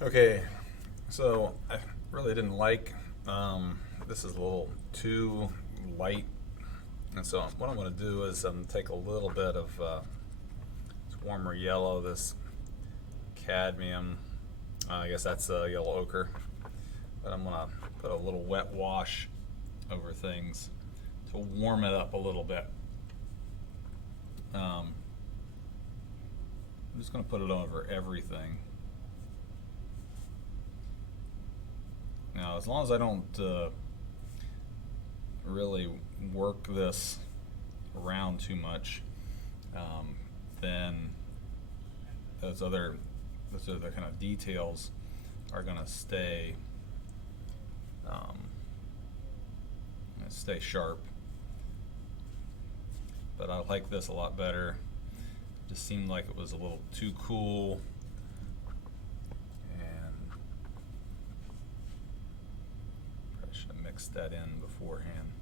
Okay, so I really didn't like, this is a little too light. And so what I'm gonna do is take a little bit of this warmer yellow, this cadmium, I guess that's yellow ochre. But I'm gonna put a little wet wash over things to warm it up a little bit. I'm just gonna put it over everything. Now, as long as I don't really work this around too much, then those other kind of details are going to stay sharp. But I like this a lot better. It just seemed like it was a little too cool. Mix that in beforehand.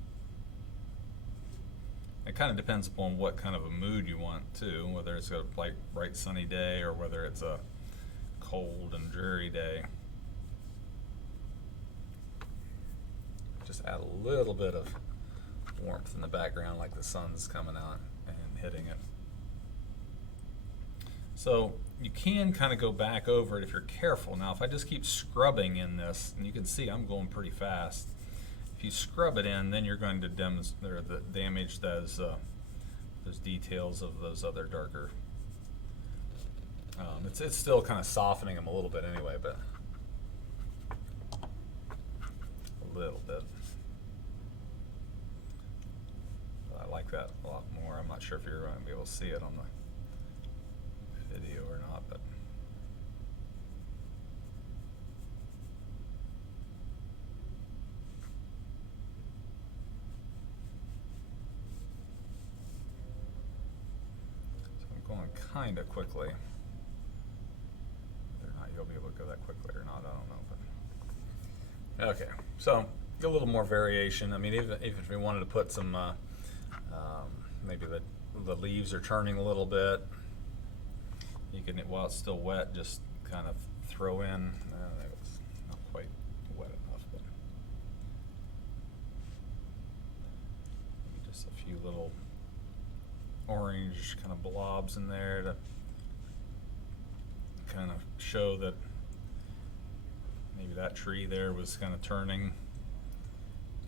It kind of depends upon what kind of a mood you want too, whether it's a bright sunny day or whether it's a cold and dreary day. Just add a little bit of warmth in the background, like the sun's coming out and hitting it. So you can kind of go back over it if you're careful. Now if I just keep scrubbing in this, and you can see I'm going pretty fast, if you scrub it in, then you're going to damage those details of those other darker. It's still kind of softening them a little bit anyway, but a little bit. I like that a lot more. I'm not sure if you're going to be able to see it on the video or not, but going kind of quickly. Whether or not you'll be able to go that quickly or not, I don't know. But okay, so a little more variation. I mean, even if we wanted to put some, maybe the leaves are turning a little bit, you can, while it's still wet, just kind of throw in. It's not quite wet enough, but maybe just a few little orange kind of blobs in there to kind of show that maybe that tree there was kind of turning,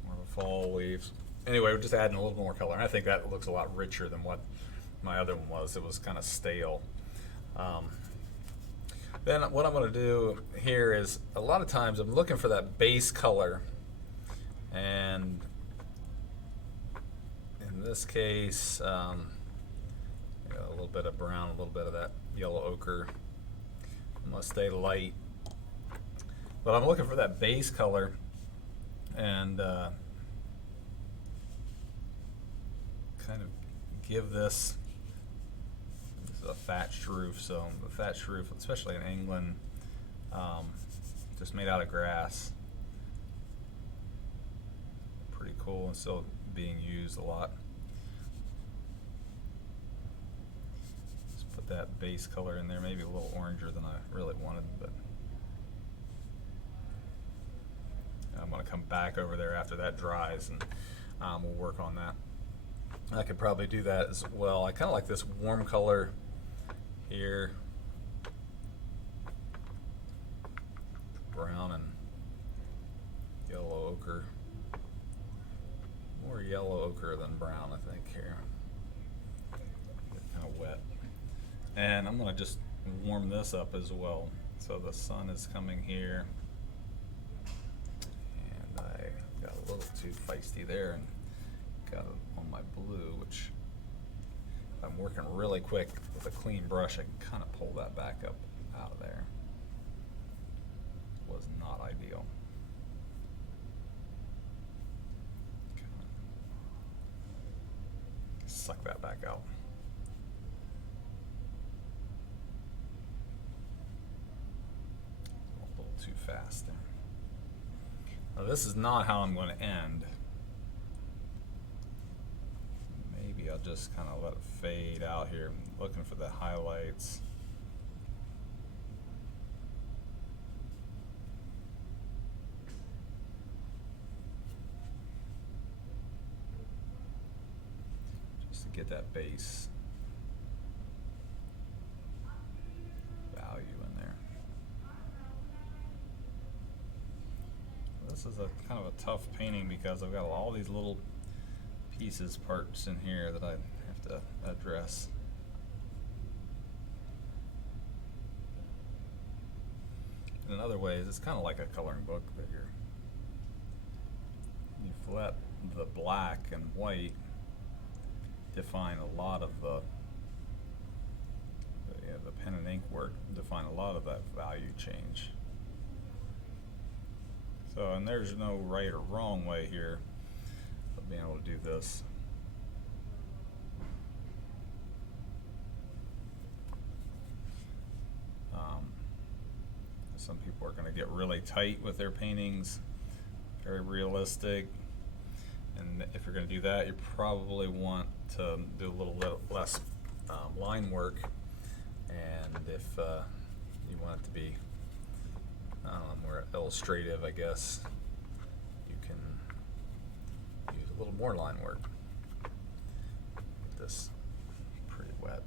more of a fall leaves. Anyway, we're just adding a little more color. And I think that looks a lot richer than what my other one was. It was kind of stale. Then what I'm going to do here is, a lot of times I'm looking for that base color, and in this case, a little bit of brown, a little bit of that yellow ochre. I'm going to stay light, but I'm looking for that base color, and kind of give this is a thatched roof, so the thatched roof, especially in England, just made out of grass. Pretty cool, and still being used a lot. That base color in there, maybe a little oranger than I really wanted, but I'm going to come back over there after that dries, and we'll work on that. I could probably do that as well. I kind of like this warm color here, brown and yellow ochre, more yellow ochre than brown, I think, here. Kind of wet. And I'm going to just warm this up as well. So the sun is coming here, and I got a little too feisty there and got it on my blue, which if I'm working really quick with a clean brush, I can kind of pull that back up out of there. Was not ideal. Suck that back out. Too fast there. Now, this is not how I'm going to end. Maybe I'll just kind of let it fade out here. I'm looking for the highlights. get that base value in there. This is a kind of a tough painting because I've got all these little pieces, parts in here that I have to address. In other ways, it's kind of like a coloring book, but you let the black and white define a lot of the pen and ink work, define a lot of that value change. So, and there's no right or wrong way here of being able to do this. Some people are going to get really tight with their paintings, very realistic, and if you're going to do that, you probably want to do a little less line work, and if you want it to be more illustrative, I guess, you can use a little more line work. This pretty wet.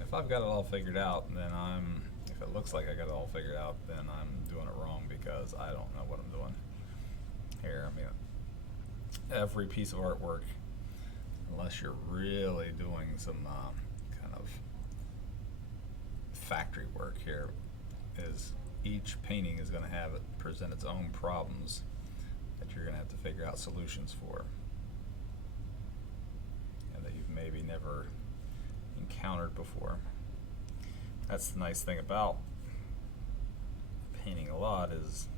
If I've got it all figured out, then if it looks like I got it all figured out, then I'm doing it wrong because I don't know what I'm doing here. I mean, every piece of artwork, unless you're really doing some kind of factory work here, is each painting is going to have present its own problems that you're going to have to figure out solutions for, and that you've maybe never encountered before. That's the nice thing about painting a lot, is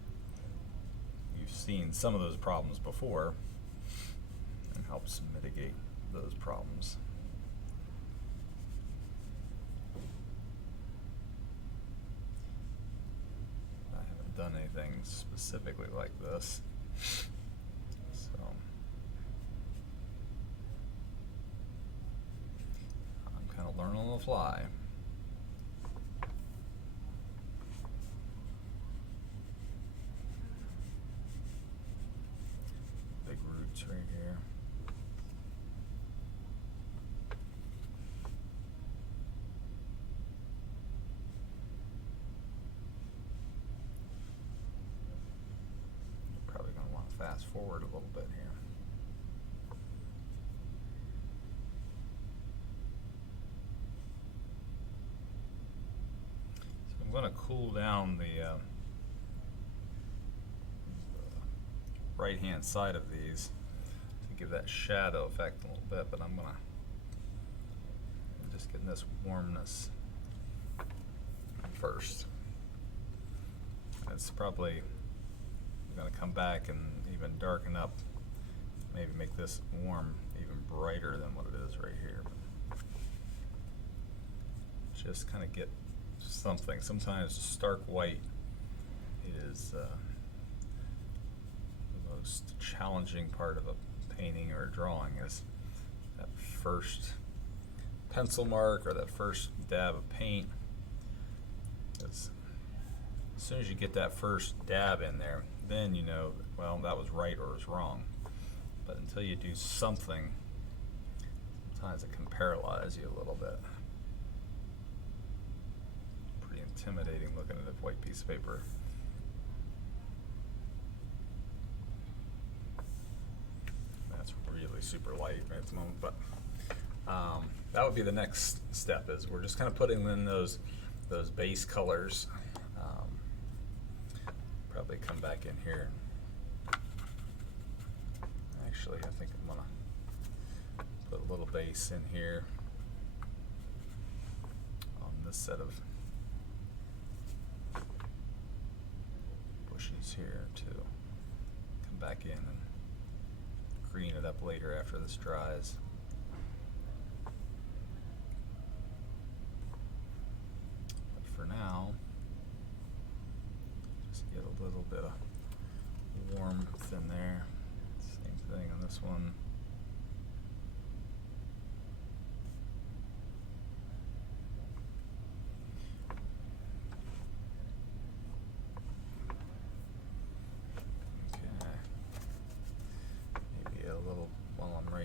you've seen some of those problems before and helps mitigate those problems. I haven't done anything specifically like this, so kind of learn on the fly. Big roots right here. Probably going to want to fast forward a little bit here. I'm going to cool down the right hand side of these to give that shadow effect a little bit, but I'm just getting this warmness first. It's probably going to come back and even darken up, maybe make this warm even brighter than what it is right here. Just kind of get something. Sometimes stark white is the most challenging part of a painting or a drawing, is that first pencil mark or that first dab of paint. As soon as you get that first dab in there, then you know, well, that was right or it was wrong. But until you do something, sometimes it can paralyze you a little bit. Intimidating looking at a white piece of paper. That's really super light at the moment, but that would be the next step, is we're just kind of putting in those base colors. Probably come back in here. Actually, I think I'm gonna put a little base in here on this set of here to come back in and green it up later after this dries. But for now, just get a little bit of warmth in there. Same thing on this one.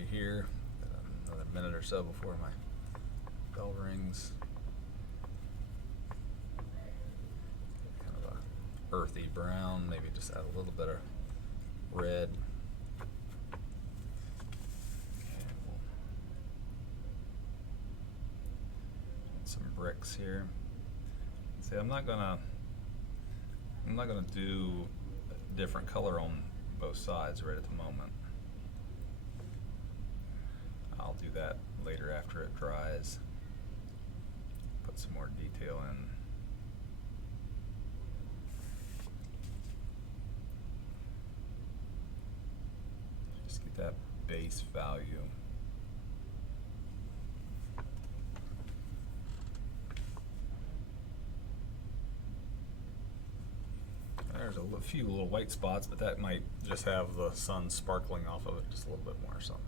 right here. Got another minute or so before my bell rings. Kind of a earthy brown, maybe just add a little bit of red. And we'll add some bricks here. See, I'm not gonna do a different color on both sides right at the moment. I'll do that later after it dries. Put some more detail in. Just get that base value. There's a few little white spots, but that might just have the sun sparkling off of it just a little bit more or something.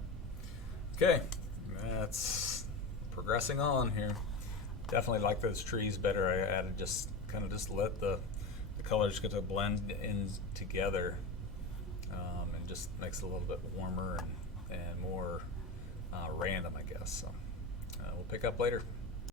Okay, that's progressing on here. Definitely like those trees better. I added just let the colors get to blend in together, and just makes it a little bit warmer and more random, I guess. So we'll pick up later.